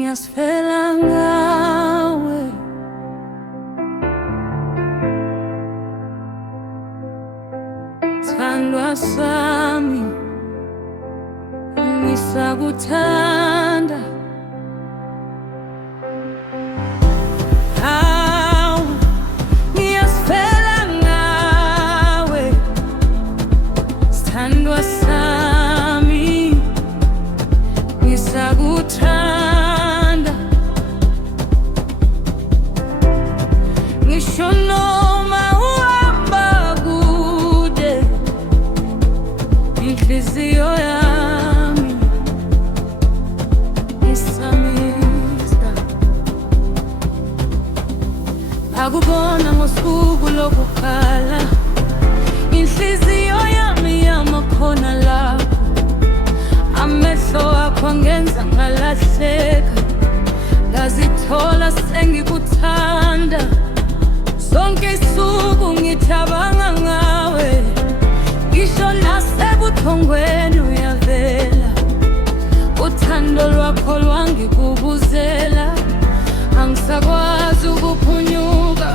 ngiyasifela ngawe, thandwa sami, ngisakuthanda. Ngiyasifela ngawe, thandwa sami, ngisakuthanda. Ngisho noma uhamba kude, inhliziyo yami isamisa. Akubona ngosuku lokuqala, inhliziyo yami yama khona lapho. Amehlo akho angenza ngalahleka, ngazithola sengikuthanda. Sonke isuku ngithabanga ngawe, ngisho nasebuthongweni uyavela. Uthando lwakho lwangigubuzela, angisakwazi ukuphunyuka.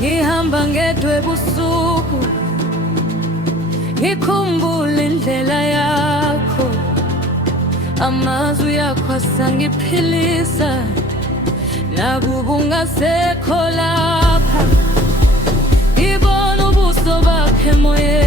Ngihamba ngedwa ebusuku, ngikhumbula indlela yakho. Amazwi akho asangiphilisa, nakuba ungasekho lapha. Ngibona ubuso bakho emoyeni.